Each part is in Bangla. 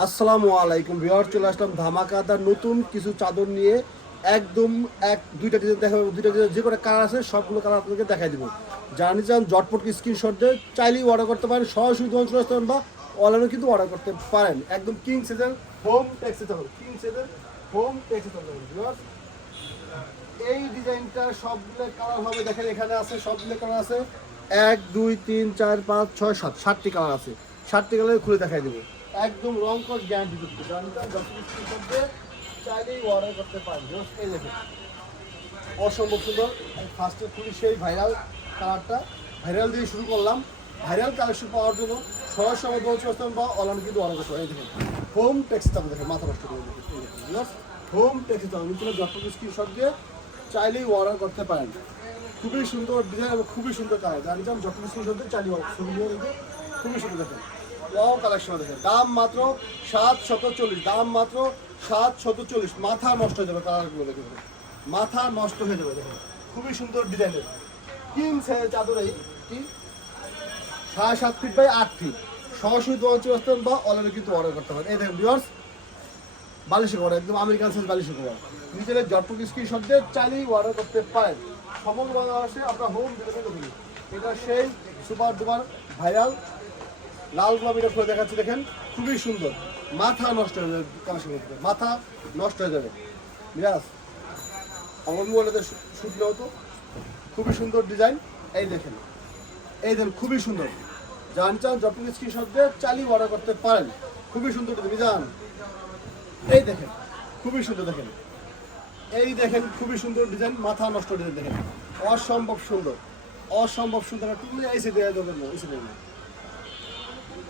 আসসালামু আলাইকুম বিহার চলে আসলাম ধামাকাদার নতুন কিছু চাদর নিয়ে। একদম এক, দুইটা ডিজাইন দেখাবো, দুইটা ডিজাইন যে কটা কালার আছে, সবগুলো কালার আপনাদেরকে দেখাই দেবো। জানি চান জটপট স্ক্রিনশট দিয়ে চাইলেই অর্ডার করতে পারেন, সরাসরি দোকান চলে আসতে পারেন বা অনলাইনে কিন্তু অর্ডার করতে পারেন। একদম কিং সেজের হোম টেক্সে থাকুন কিং সেজের হোম টেক্সে ভিউয়ার্স। এই ডিজাইনটা সবগুলো কালার হবে, দেখেন এখানে আছে, সবগুলো কালার আছে। এক, দুই, তিন, চার, পাঁচ, ছয়, সাত, সাতটি কালার আছে। সাতটি কালার খুলে দেখাই দেবো। একদম রং কস গ্যারান্টি যুক্ত জানতাম যত করতে চাইলেই অর্ডার করতে পারেন Just এই দেখেন অসম্ভব সুন্দর। ফার্স্টে খুবই সেই ভাইরাল কালারটা ভাইরাল দিয়ে শুরু করলাম। ভাইরাল কালেকশন পাওয়ার জন্য আমার দোকান চলে বা অনলাইনে কিন্তু অর্ডার করতে এই দেখেন হোম টেক্সট দেখেন মাথা নষ্ট করে হোম টেক্সট আপনি চলে যত স্ক্রিনশট দিয়ে চাইলেই অর্ডার করতে পারেন। খুবই সুন্দর ডিজাইন এবং খুবই সুন্দর জানি যান যত স্ক্রিনশট দিয়ে চাইলেই দেখে খুবই সুন্দর দেখেন। ওয়াও কালেকশন দেখেন দাম মাত্র সাত শত চল্লিশ, দাম মাত্র সাত শত চল্লিশ। মাথা নষ্ট হয়ে যাবে কালারগুলো দেখে মাথা নষ্ট হয়ে যাবে, দেখেন। খুবই সুন্দর ডিজাইনের সাইজের চাদর এই, কি? সাড়ে সাত ফিট বাই আট ফিট সরাসরি দোকান চলে বা অনলাইনে কিন্তু অর্ডার করতে পারেন। এই দেখেন ভিউয়ার্স বালিশে কভার একদম আমেরিকান সাইজ বালিশে কভার নিজের জটপুক স্ক্রিনশট দিয়ে চাইলেই অর্ডার করতে পারেন। সমগ্র বাংলাদেশে আপনার হোম ডেলিভারি করি এটা সেই সুপার ডুপার ভাইরাল লাল গোলাপ এটা খুলে দেখাচ্ছি, দেখেন, খুবই সুন্দর। মাথা নষ্ট হয়ে যাবে মাথা নষ্ট হয়ে যাবে। বিরাজ, আমার মোবাইলে শুট নেওয়া তো। খুবই সুন্দর ডিজাইন। এই দেখেন এই দেখেন, খুবই সুন্দর। জান চান জপিং স্ক্রিনশট দিয়ে, চালিয়ে অর্ডার করতে পারেন। খুবই সুন্দর ডিজাইন এই দেখেন, খুবই সুন্দর দেখেন। এই দেখেন, খুবই সুন্দর ডিজাইন, মাথা নষ্ট ডিজাইন দেখেন। অসম্ভব সুন্দর। অসম্ভব সুন্দর। টুকলে এসে দেওয়া যাবে না এসে দেবে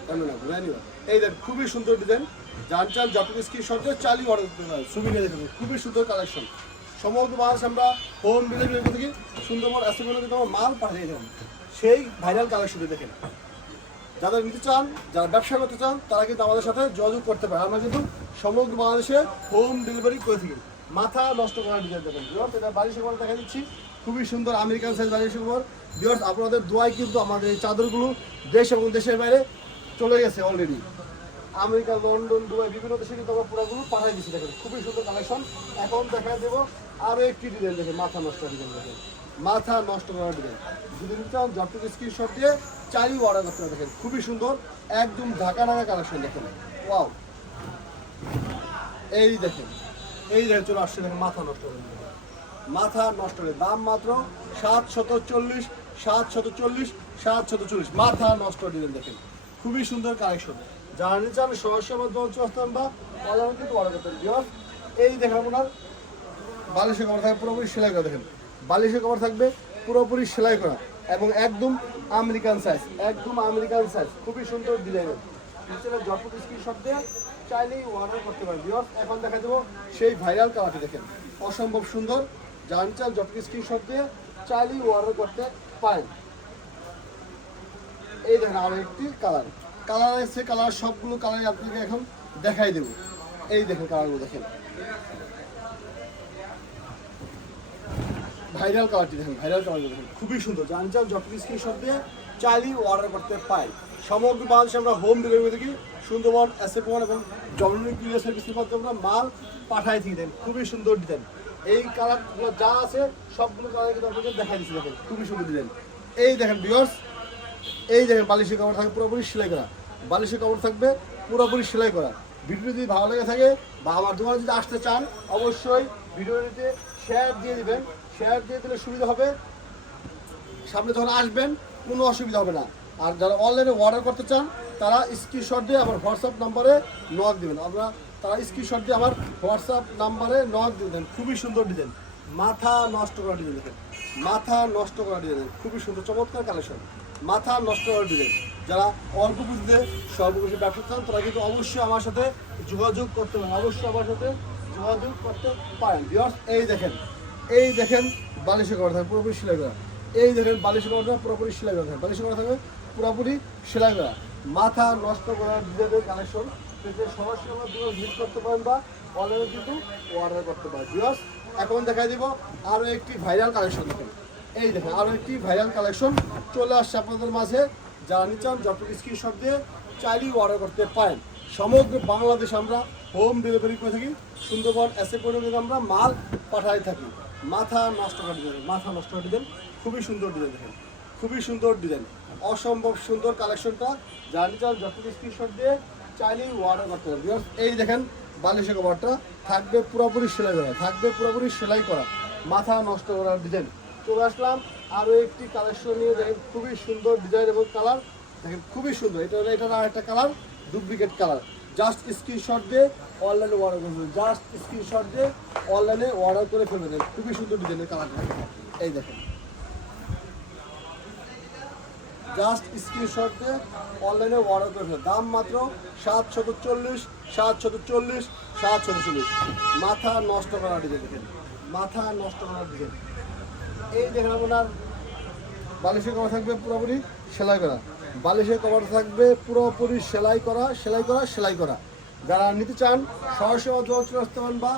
না এমন না। এই দেখ, খুবই সুন্দর ডিজাইন যার চাল জপিং স্ক্রিনশট দিয়ে চালিয়ে অর্ডার করতে পারেন সুবিধা দেখেন খুবই সুন্দর কালেকশন সমগ্র বাংলাদেশ আমরা হোম ডেলিভারি থেকে সুন্দরবন অ্যাসেম্বলি আমার মাল পাঠিয়ে দেবেন সেই ভাইরাল কালেকশন দেখেন যারা নিতে চান, যারা ব্যবসা করতে চান, তারা কিন্তু আমাদের সাথে যোগাযোগ করতে পারে। আমরা কিন্তু সমগ্র বাংলাদেশে হোম ডেলিভারি করে থাকি। মাথা নষ্ট করার ডিজাইন দেখেন। বিয়ার্স এটা বাড়ি সুখবর দেখা দিচ্ছি। খুবই সুন্দর আমেরিকান সাইজ বাড়ি সুখবর বিয়ার্স আপনাদের দোয়ায় কিন্তু আমাদের এই চাদরগুলো দেশ এবং দেশের বাইরে চলে গেছে অলরেডি আমেরিকা, লন্ডন, দুবাই, বিভিন্ন দেশে কিন্তু আমরা পুরাগুলো পাঠাই দিচ্ছি দেখেন। খুবই সুন্দর কালেকশন এখন দেখা দেবো আরও একটি ডিজাইন দেখেন, মাথা নষ্ট ডিজাইন দেখেন। মাথা নষ্ট করার ডিজাইন যদি নিতে চান যতটুকু স্ক্রিনশট দিয়ে চাইলেই অর্ডার করতে দেখেন। খুবই সুন্দর, একদম ঢাকা ঢাকা কালেকশন দেখেন। ওয়াও এই দেখেন এই দেখেন, চলে আসছে, দেখেন, মাথা নষ্ট করে। মাথা নষ্ট করে দাম মাত্র সাত শত চল্লিশ সাত শত চল্লিশ সাত শত চল্লিশ। মাথা নষ্ট দিবেন দেখেন। খুবই সুন্দর কালেকশন যারা নিতে চান, সরাসরি আমার দল চস্তান বা অনলাইনে কিন্তু অর্ডার করতেন বিহার এই দেখেন আপনার, বালিশের কভার থাকবে, পুরোপুরি সেলাই করা, দেখেন। বালিশে কভার থাকবে, পুরোপুরি সেলাই করা এবং একদম আমেরিকান সাইজ একদম আমেরিকান সাইজ খুবই সুন্দর ডিজাইনের নিচে যত স্ক্রিনশট দিয়ে চাইলেই অর্ডার করতে পারেন। বিহার এখন দেখা দেবো সেই ভাইরাল কালারটি দেখেন। অসম্ভব সুন্দর। জান চান যত স্ক্রিনশট দিয়ে চাইলেই অর্ডার করতে পারেন। এই দেখেন আরও একটি কালার কালার এসে কালার সবগুলো কালারই আপনাকে এখন দেখাই দেবো। এই দেখেন কালারগুলো দেখেন। ভাইরাল কালারটি দেখেন ভাইরাল কালারটি দেখেন। খুবই সুন্দর। জান চান যত স্ক্রিনশট দিয়ে চাইলেই অর্ডার করতে পাই। সমগ্র বাংলাদেশে আমরা হোম ডেলিভারি থেকে সুন্দরবন ওয়ান এবং জবরদস্তি কুরিয়ার সার্ভিসের মাধ্যমে আমরা মাল পাঠাই থেকে। দেন খুবই সুন্দর ডিজাইন এই কালারগুলো যা আছে, সবগুলো কালার কিন্তু আপনাকে দেখাই দিচ্ছি। দেখেন, খুবই সুন্দর ডিজাইন এই দেখেন বিয়ার্স এই দেখেন বালিশের কাপড় থাকবে পুরোপুরি সেলাই করা। বালিশের কাপড় থাকবে, পুরোপুরি সেলাই করা। ভিডিও যদি ভালো লেগে থাকে বা আমার দোকানে যদি আসতে চান, অবশ্যই ভিডিওটিতে শেয়ার দিয়ে দিবেন। শেয়ার দিয়ে দিলে সুবিধা হবে। সামনে যখন আসবেন, কোনো অসুবিধা হবে না। আর যারা অনলাইনে অর্ডার করতে চান, তারা স্ক্রিনশট দিয়ে আমার হোয়াটসঅ্যাপ নাম্বারে নক দিবেন। আমরা তারা স্ক্রিনশট দিয়ে আমার হোয়াটসঅ্যাপ নাম্বারে নক দিয়ে দিবেন খুবই সুন্দর ডিজাইন মাথা নষ্ট করা ডিজাইন দেখেন। মাথা নষ্ট করা ডিজাইন খুবই সুন্দর, চমৎকার কালেকশন মাথা নষ্ট করা ডিজাইন যারা অল্প পুঁজিতে পুঁজি ব্যবসা চান তারা কিন্তু অবশ্যই আমার সাথে যোগাযোগ করতে পারেন। অবশ্যই আমার সাথে যোগাযোগ করতে পারেন। ভিউয়ার্স এই দেখেন এই দেখেন বালিশে করা থাকে পুরোপুরি সেলাই করা। এই দেখেন বালিশে করা থাকে পুরোপুরি সেলাই করা থাকে বালিশে করা থাকে পুরোপুরি সেলাই করা। মাথা নষ্ট করার ডিজাইনের কালেকশন পেতে সরাসরি আমার দোকান ভিজিট করতে পারেন বা অনলাইনে কিন্তু অর্ডার করতে পারেন। ভিউয়ার্স এখন দেখাই দিব আরও একটি ভাইরাল কালেকশন দেখেন। এই দেখেন আরও একটি ভাইরাল কালেকশন চলে আসছে আপনাদের মাঝে। যারা নিচান যত স্ক্রিনশট দিয়ে চাইলেই অর্ডার করতে পারেন। সমগ্র বাংলাদেশ আমরা হোম ডেলিভারি করে থাকি সুন্দরবন এসে পরিমাণে আমরা মাল পাঠাই থাকি। মাথা নষ্ট করে ডিজাইন মাথা নষ্ট করে ডিজাইন খুবই সুন্দর ডিজাইন দেখেন খুবই সুন্দর ডিজাইন অসম্ভব সুন্দর কালেকশনটা জানি চান যত স্ক্রিনশট দিয়ে চাইলেই অর্ডার করতে Viewers, এই দেখেন বালিশের কভারটা থাকবে পুরোপুরি সেলাই করা থাকবে পুরোপুরি সেলাই করা। মাথা নষ্ট করার ডিজাইন চলে আসলাম। আরও একটি কালেকশন নিয়ে দেখেন, খুবই সুন্দর ডিজাইন এবং কালার দেখেন, খুবই সুন্দর। এটা হলো, এটার আর একটা colour duplicate colour just screenshot দিয়ে অনলাইনে অর্ডার করবেন জাস্ট স্ক্রিনশট দিয়ে অনলাইনে অর্ডার করে ফেলে ফেলবেন খুবই সুন্দর ডিজাইনের কালারটা এই দেখেন। জাস্ট স্ক্রিনশট দিয়ে অনলাইনে অর্ডার করে ফেলবেন দাম মাত্র সাত শত চল্লিশ সাত শত চল্লিশ সাত শত চল্লিশ। মাথা নষ্ট করা ডিজাইন দেখেন। মাথা নষ্ট করা ডিজাইন এই দেখেন আপনার বালিশের কভার থাকবে পুরোপুরি সেলাই করা। বালিশের কভার থাকবে পুরোপুরি সেলাই করা সেলাই করা সেলাই করা। যারা নিতে চান সরাসরি অথবা চলে আসতে পারেন বা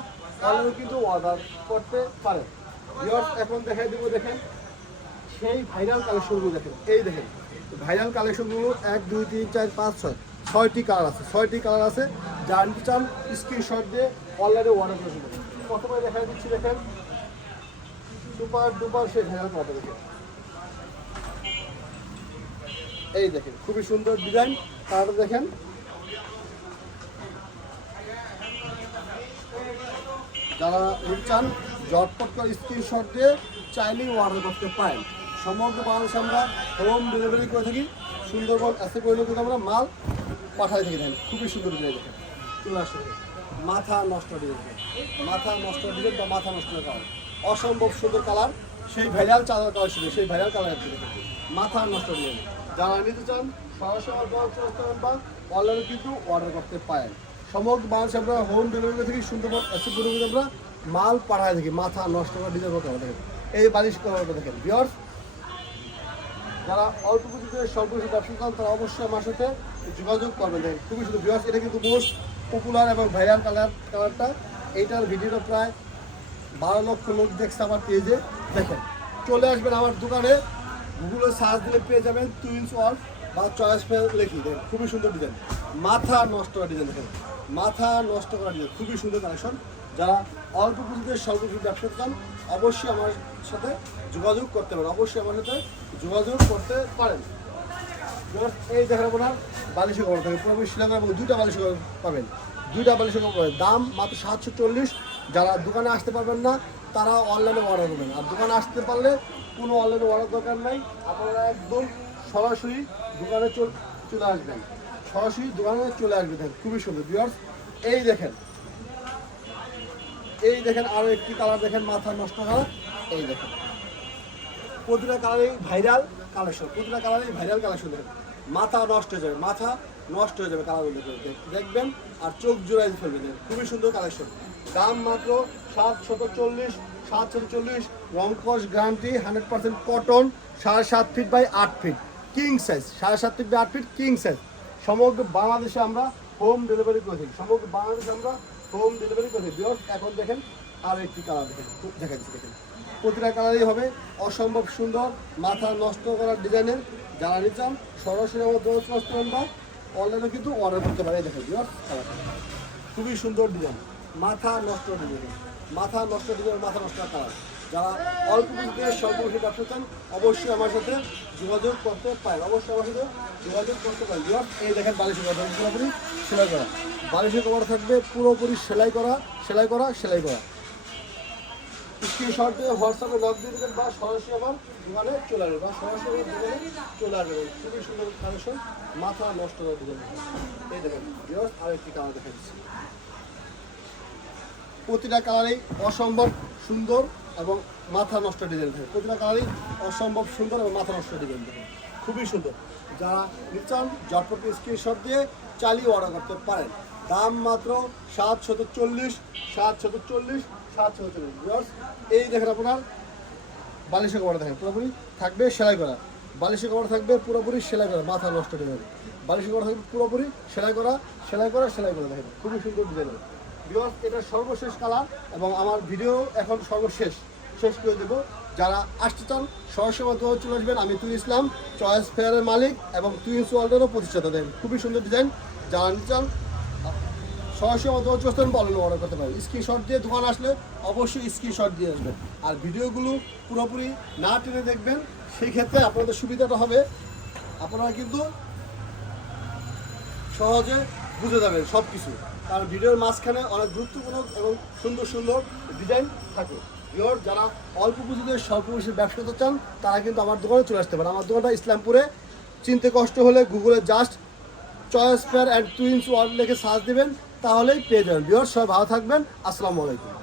অনলাইনে কিন্তু অর্ডার করতে পারেন এখন দেখাই দেবো, দেখেন। সেই ভাইরাল কালেকশনগুলো দেখেন। এই দেখেন ভাইরাল কালেকশনগুলো এক, দুই, তিন, চার, পাঁচ, ছয়, ছয়টি কালার আছে, ছয়টি কালার আছে। যা নিতে চান স্ক্রিনশট দিয়ে অনলাইনে অর্ডার করে দেবেন। প্রথমে দেখা দিচ্ছি, দেখেন। সুপার সেই ভাইরাল কালারটা দেখেন এই দেখেন, খুবই সুন্দর ডিজাইন কালারটা দেখেন, যারা চান, ঝটপট করে স্ক্রিনশট দিয়ে চাইলেই অর্ডার করতে পারেন। সমগ্র বাংলাদেশে আমরা হোম ডেলিভারি করে থাকি। সুন্দরবন এসে কিন্তু আমরা মাল পাঠাই থাকি দেখেন, খুবই সুন্দর ডিজাইন দেখেন। চলে আসে মাথা নষ্ট ডিজাইন মাথা নষ্ট ডিজাইন বা মাথা নষ্ট কালার অসম্ভব সুন্দর কালার। সেই ভাইরাল চালার কালার ছিল, সেই ভাইরাল কালার দেখেন মাথা নষ্ট ডিজাইন যারা নিতে চান, সরাসরি অনলাইনে কিন্তু অর্ডার করতে পারেন। সমগ্র মানুষ আমরা হোম ডেলিভারি থেকে সুন্দরবন এসে পরিমাণে আমরা মাল পাঠায় থাকি। মাথা নষ্ট করা ডিজাইন করতে হবে এই বালিশ কভারটা দেখেন। বিয়ার্স যারা অল্প পুঁজিতে স্বল্প ব্যবসা করেন, তারা অবশ্যই আমার সাথে যোগাযোগ করবেন। দেখেন, খুবই সুন্দর। বিয়ার্স এটা কিন্তু মোস্ট পপুলার এবং ভাইরাল কালার কালারটা এইটার ভিডিওটা প্রায় বারো লক্ষ লোক দেখছে আমার পেজে দেখেন, চলে আসবেন আমার দোকানে। গুগলে সার্চ দিলে পেয়ে যাবেন টুইন্স ওয়ার্ল্ড বা চয়েস লিখি, দেখেন, খুবই সুন্দর ডিজাইন মাথা নষ্ট করা ডিজাইন দেখেন, মাথা নষ্ট করা ডিজাইন খুবই সুন্দর কালেকশন যারা অল্প পুঁজিতে স্বল্প পুঁজি ব্যবসা চান, অবশ্যই আমার সাথে যোগাযোগ করতে পারেন। অবশ্যই আমার সাথে যোগাযোগ করতে পারেন। এই দেখেন আপনার বালিশে কভার থাকে পুরোপুরি শিলা করা এবং দুইটা বালিশে কভার পাবেন। দুইটা বালিশে কভার পাবেন। দাম মাত্র সাতশো চল্লিশ। যারা দোকানে আসতে পারবেন না, তারা অনলাইনে অর্ডার করবেন। আর দোকানে আসতে পারলে কোনো অনলাইনে অর্ডার দরকার নাই। আপনারা একদম সরাসরি দোকানে চল আসবেন। সরাসরি দোকানে চলে আসবেন। খুবই সুন্দর। এই দেখেন। এই দেখেন আরও একটি কালার দেখেন, মাথা নষ্ট কালার এই দেখেন। প্রতিটা কালারেই ভাইরাল কালেকশন প্রতিটা কালারেই ভাইরাল কালেকশন দেখেন। মাথা নষ্ট হয়ে যাবে, মাথা নষ্ট হয়ে যাবে কালারগুলো দেখে। দেখবেন আর চোখ জোড়াই ফেলবেন। খুবই সুন্দর কালেকশন দাম মাত্র সাত শত চল্লিশ, সাত শত চল্লিশ। রংকস গ্যারান্টি হান্ড্রেড পার্সেন্ট কটন সাড়ে সাত ফিট বাই আট ফিট কিং সাইজ সাড়ে সাত ফিট বাই আট ফিট কিং সাইজ সমগ্র বাংলাদেশে আমরা হোম ডেলিভারি করে থাকি। সমগ্র বাংলাদেশে আমরা হোম ডেলিভারি করে থাকি। এখন দেখেন আর একটি কালার দেখেন। দেখা দিচ্ছি, দেখেন। প্রতিটা কালারই হবে অসম্ভব সুন্দর, মাথা নষ্ট করার ডিজাইনের যারা নিতে চান, সরাসরি আমার দোষ নষ্ট বা অনলাইনে কিন্তু অর্ডার করতে পারে দেখেন। খুবই সুন্দর ডিজাইন মাথা নষ্ট ডিজাইন মাথা নষ্ট ডিজাইন মাথা নষ্ট কালার যারা অল্প পুঁজিতে স্বল্প পুঁজি ব্যবসা চান অবশ্যই আমার সাথে যোগাযোগ করতে পারেন। অবশ্যই আমার সাথে যোগাযোগ করতে পারেন। এই দেখেন বালিশের কভার। পুরোপুরি সেলাই করা। বালিশের কভার থাকবে, পুরোপুরি সেলাই করা সেলাই করা সেলাই করা। স্ক্রিনশট দিয়ে হোয়াটসঅ্যাপে লগ দিয়ে দেবেন বা সরাসরি আমার দোকানে চলে আসবে বা সরাসরি দোকানে চলে আসবে খুবই সুন্দর কালেকশন মাথা নষ্ট করে দেবেন এই দেখেন আরেকটি কালার দেখা দিচ্ছি প্রতিটা কালারেই অসম্ভব সুন্দর এবং মাথা নষ্ট ডিজাইন থাকে। প্রতিটা কালারই অসম্ভব সুন্দর এবং মাথা নষ্ট ডিজাইন থাকে। খুবই সুন্দর। যারা নিতে চান, ঝটপট স্ক্রিনশট দিয়ে চালিয়ে অর্ডার করতে পারেন। দাম মাত্র সাত শত চল্লিশ সাত শত চল্লিশ সাত শত চল্লিশ এই দেখেন আপনার বালিশের কভার দেখেন। পুরোপুরি থাকবে সেলাই করা। বালিশের কভার থাকবে পুরোপুরি সেলাই করা, মাথা নষ্ট ডিজাইন। বালিশের কভার থাকবে পুরোপুরি সেলাই করা সেলাই করা সেলাই করা দেখেন। খুবই সুন্দর ডিজাইন। বিকজ এটা সর্বশেষ কালার এবং আমার ভিডিও এখন সর্বশেষ। শেষ করে দেবো। যারা আসতে চান, সরাসরি মাধ্যমে চলে আসবেন। আমি তুই ইসলাম চয়েস ফেয়ারের মালিক এবং টুইন্স ওয়ার্ল্ডেরও প্রতিষ্ঠাতা দেন। খুবই সুন্দর ডিজাইন যারা নিতে চান, সরাসরি দোকান চলে অর্ডার করতে পারেন স্ক্রিনশট দিয়ে দোকান আসলে অবশ্যই স্ক্রিনশট দিয়ে আসবেন। আর ভিডিওগুলো পুরোপুরি না টেনে দেখবেন, সেই ক্ষেত্রে আপনাদের সুবিধাটা হবে। আপনারা কিন্তু সহজে বুঝে যাবেন সব কিছু কারণ ভিডিওর মাঝখানে অনেক গুরুত্বপূর্ণ এবং সুন্দর সুন্দর ডিজাইন থাকে। ইয়োর যারা অল্প পুঁজিতে স্বল্প পুঁজির ব্যবসা করতে চান, তারা কিন্তু আমার দোকানে চলে আসতে পারে। আমার দোকানটা ইসলামপুরে। চিনতে কষ্ট হলে গুগলে just choice fair and two twins world লেখে সার্চ দেবেন, তাহলেই পেয়ে যাবেন। ভিওর সবাই ভালো থাকবেন। আসসালামু আলাইকুম।